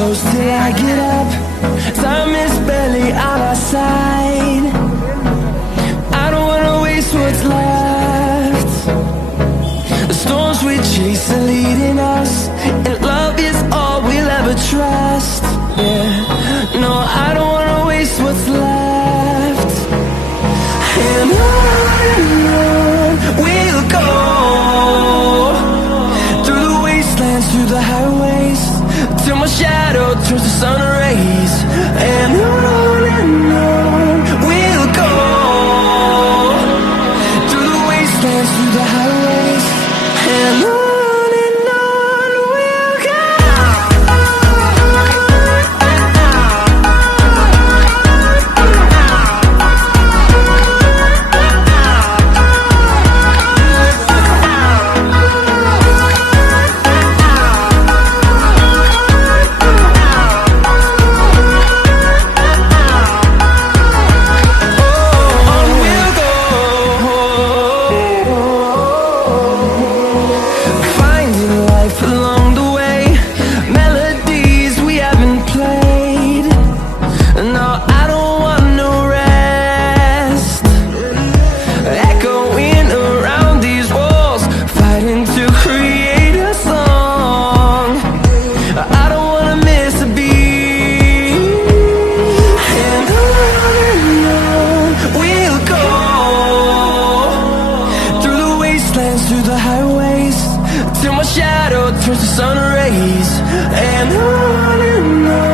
close till I get up. Time is barely on our side. I don't wanna waste what's left. The storms we chase are leading us, and love is all we'll ever trust. Yeah, no, I don't wanna waste what's left. And on we'll go, through the wastelands, through the highways, till my shadow turns to sun rays. And on we'll go, through the wastelands, through the highways, and on we'll go. Through the highways, till my shadow turns to sun rays. And on